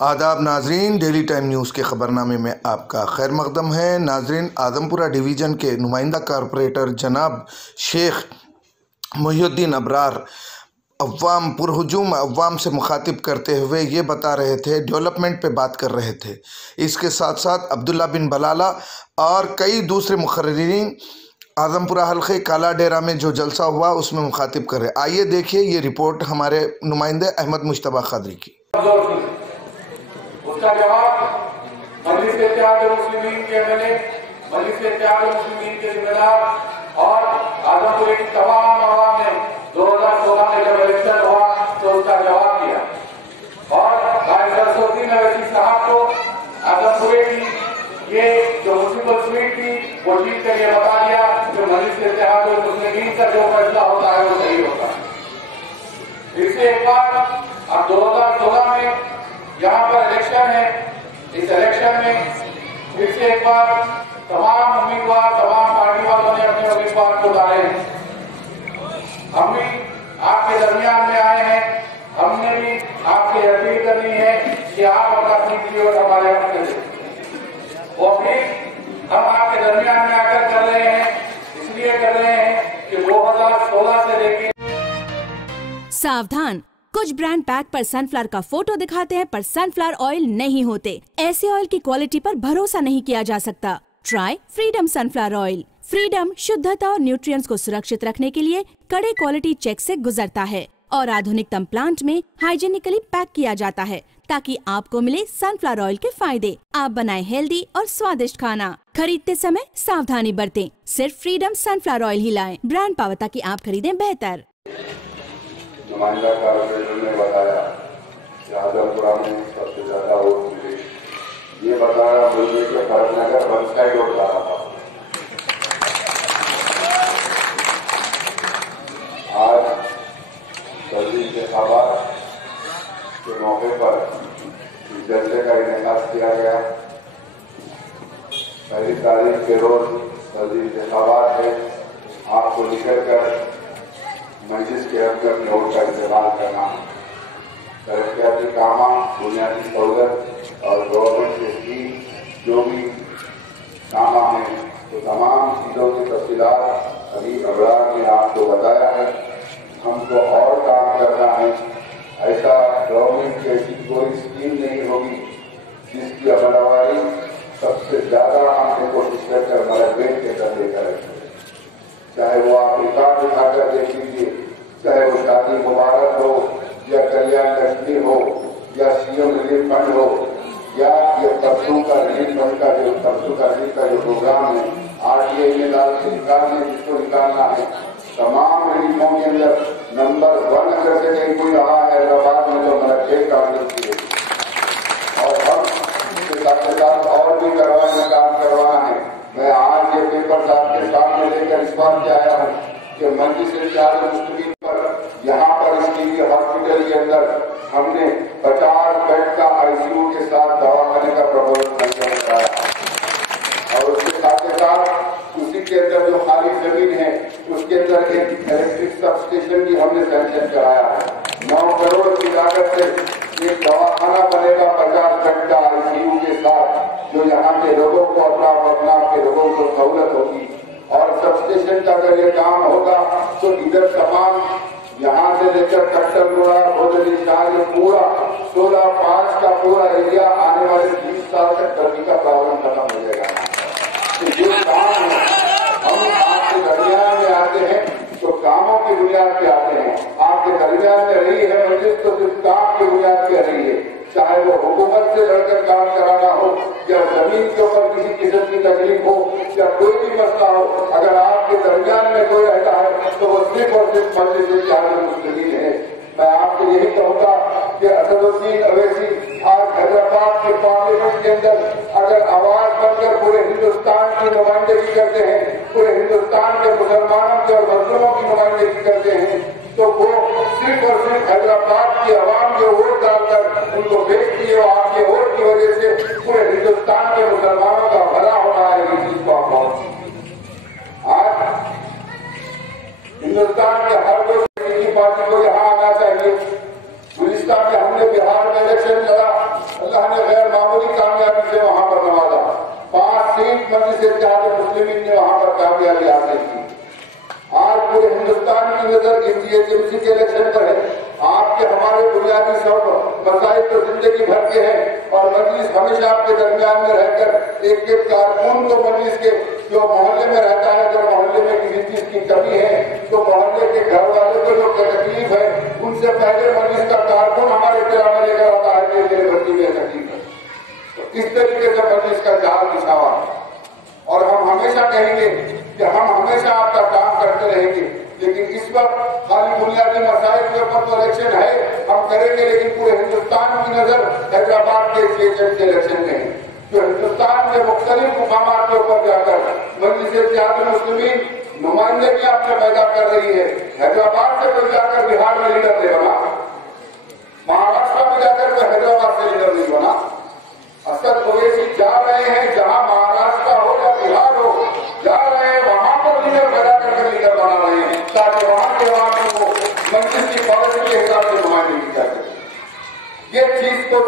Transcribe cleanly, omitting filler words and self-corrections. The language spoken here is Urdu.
آداب ناظرین، ڈیلی ٹائم نیوز کے خبرنامے میں آپ کا خیر مقدم ہے۔ ناظرین، اعظم پورہ ڈویژن کے نمائندہ کارپوریٹر جناب شیخ محی الدین ابرار پرہجوم عوام سے مخاطب کرتے ہوئے یہ بتا رہے تھے، ڈیولپمنٹ پہ بات کر رہے تھے۔ اس کے ساتھ ساتھ عبداللہ بن بلالہ اور کئی دوسرے مقررین اعظم پورہ حلقے کالا ڈیرہ میں جو جلسہ ہوا اس میں مخاطب کر رہے۔ آئیے دیکھیے یہ رپورٹ ہمارے نمائندے احمد مجتبیٰ قادری کی۔ اس کا جواب مجلس اتحاد المسلمین کے MLA، مجلس اتحاد المسلمین کے ذمہ دار اور اعظم پورے کی تمام عوام نے 2016 میں جب الیکشن ہوا تو اس کا جواب دیا اور الدین اویسی صاحب کو اعظم پورے کی یہ جو میونسپل سیٹ تھی وہ جیت کر یہ بتا دیا کہ مجلس اتحاد المسلمین کا جو فیصلہ ہوتا ہے وہ صحیح ہوتا ہے۔ اس سے ایک بار اب 2016 میں یہاں پر الیکشن ہے، اس الیکشن میں پھر سے ایک بار تمام امیدوار، تمام پارٹی والوں نے اپنے امیدوار کو ڈالے ہیں۔ ہم بھی آپ کے درمیان میں آئے ہیں، ہم نے بھی آپ سے اپیل کرنی ہے کہ آپ اپنا سیٹ اور ہمارے حق میں دیں۔ وہ بھی ہم آپ کے درمیان میں آ کر کر رہے ہیں، اس لیے کر رہے ہیں کہ 2016 سے لے کے ساودھان، کچھ برانڈ پیک پر سن فلاور کا فوٹو دکھاتے ہیں پر سن فلاور آئل نہیں ہوتے۔ ایسے آئل کی کوالٹی پر بھروسہ نہیں کیا جا سکتا۔ ٹرائی فریڈم سن فلاور آئل۔ فریڈم شدھتا اور نیوٹرینٹس کو سرکشت رکھنے کے لیے کڑے کوالٹی چیک سے گزرتا ہے اور آدھونکتم پلانٹ میں ہائیجینکلی پیک کیا جاتا ہے تاکہ آپ کو ملے سن فلاور آئل کے فائدے۔ آپ بنائیں ہیلدی اور سوادشٹ کھانا۔ خریدتے سمے ساودھانی برتیں، صرف فریڈم سن فلاور آئل ہی لائیں۔ برانڈ پاور تاکہ آپ خریدیں بہتر۔ نمائندہ کارپوریٹر نے بتایا کہ اعظم پورہ میں سب سے زیادہ ووٹ ملے، یہ بتایا مجھے کہ فرق نگر ون سائڈ ووٹ رہا تھا۔ آج صدری انتخابات کے موقع پر اس جلسے کا انعقاد کیا گیا۔ 1 تاریخ کے روز صدری انتخابات ہے، آپ کو نکل کر مجلس کے اندر اپنے ووٹ کا استعمال کرنا ہے۔ ترقیاتی کاموں، بنیادی سہولت اور گورنمنٹ کے اسکیم جو بھی کام ہیں تو تمام چیزوں کی تفصیلات ابھی ابرار نے آپ کو بتایا ہے۔ ہم کو اور کام کرنا ہے۔ ایسا گورنمنٹ کی ایسی کوئی اسکیم نہیں ہوگی جس کی عمل آوری سب سے زیادہ ہم نے کوشش کر کر ہمارے بیٹ کے اندر لے کر رکھے، چاہے وہ آپ ریکارڈ اٹھا کر دیکھ لیجیے، چاہے وہ شادی مبارک ہو یا کلیان لکشمی ہو یا CM ریلیف فنڈ ہو یا یہ پرسوں کا ریلیف فنڈ کا جو پروگرام ہے RTI میں ڈال کے نکالنے جس کو نکالنا ہے، تمام ریلیفوں کے اندر نمبر 1 اگر سے کہیں کوئی رہا ہے حیدرآباد میں تو ہمارا ایک کانگریس کی ہے اور ہم اس کے ساتھ اور بھی کام کروانا ہے۔ میں آج یہ پیپر آپ کے سامنے لے کر اس بات سے آیا ہوں کہ مجلس اتحاد المسلمین پر یہاں پر اس کی ہاسپٹل کے اندر ہم نے 50 بیڈ کا ICU کے ساتھ دواخانے کا پروپوزل بتایا اور اس کے ساتھ اسی کے اندر جو خالی زمین ہے اس کے اندر ایک الیکٹرک سب اسٹیشن بھی ہم نے سینکشن کرایا ہے۔ 9 کروڑ کی لاگت سے ایک دواخانہ بنے گا 50 بیڈ کا ICU کے ساتھ، جو یہاں کے لوگوں کو اپنا کے لوگوں کو سہولت ہوگی۔ اور سب اسٹیشن کا اگر یہ کام ہوگا تو ادھر تمام یہاں سے لے کر کٹر گوڑا بودلی شاہ یہ پورا 16/5 کا پورا ایریا آنے والے 20 سال تک گرمی کا پرابلم ختم ہو جائے گا۔ تو یہ کام ہے، ہم آپ کے درمیان میں آتے ہیں تو کاموں کی بنیاد پہ آتے ہیں۔ آپ کے درمیان میں رہی ہے مجلس تو صرف کام کی بنیاد پہ رہی ہے، چاہے وہ حکومت سے لڑ کر کام کرانا ہو یا زمین کے اوپر کسی قسم کی تکلیف ہو یا کوئی بھی مسئلہ ہو، اگر آپ کے درمیان میں کوئی رہتا ہے تو وہ صرف اور صرف مجلس اتحاد المسلمین ہے۔ میں آپ کو یہی کہوں گا کہ الدین اویسی آج حیدرآباد کے پارلیمنٹ کے اندر اگر آواز بن کر پورے ہندوستان کی نمائندگی کرتے ہیں، پورے ہندوستان کے مسلمانوں کی اور مظلوموں کی نمائندگی کرتے ہیں، تو وہ صرف اور صرف حیدرآباد کی عوام جو ووٹ ڈال کر ان کو بھیجتی ہے، اور آپ کے ووٹ کی وجہ سے پورے ہندوستان کے مسلمانوں کا بھلا ہونا ہے، یہ چیز کو آپ پہنچ۔ آج ہندوستان کے ہر کوئی پارٹی کو یہاں آنا چاہیے۔ گزشتہ میں ہم نے بہار میں الیکشن لڑا، زندگی بھر کے ہیں اور مجلس ہمیشہ آپ کے درمیان میں رہ کر ایک ایک کارکن کو مجلس کے جو محلے میں رہتا ہے، جو محلے میں کسی چیز کی کمی ہے، تو محلے کے گھر والے کو جو تکلیف ہے، ان سے پہلے مجلس کا کارکن ہمارے احترام میں لے کر آتا ہے کہ میرے بچی میں تکلیف ہے. تو اس طریقے سے مجلس کا جال بچھا ہوا ہے. اور ہم ہمیشہ کہیں گے کہ ہم ہمیشہ آپ کا کام کرتے رہیں گے، لیکن اس وقت خالی بنیادی مسائل کے اوپر تو الیکشن ہے، ہم کریں گے، لیکن پورے ہندوستان کی نظر حیدرآباد کے اسٹیٹ کے الیکشن میں ہے، جو ہندوستان کے مختلف مقامات کے اوپر جا کر مجلس اتحاد المسلمین نمائندگی آپ سے پیدا کر رہی ہے. حیدرآباد سے کوئی جا کر بہار میں لیڈر نہیں بنا، مہاراشٹر میں جا کر کوئی حیدرآباد سے لیڈر نہیں بنا. اسد اویسی جا رہے ہیں جہاں مہاراشٹر ہو یا بہار ہو، جا رہے ہیں وہاں پر لیڈر پیدا کر کے لیڈر بنا رہے ہیں تاکہ وہاں کے عوام کو مجلس کی پالیسی کے حساب سے نمائندگی کیا جائے. یہ چیز کو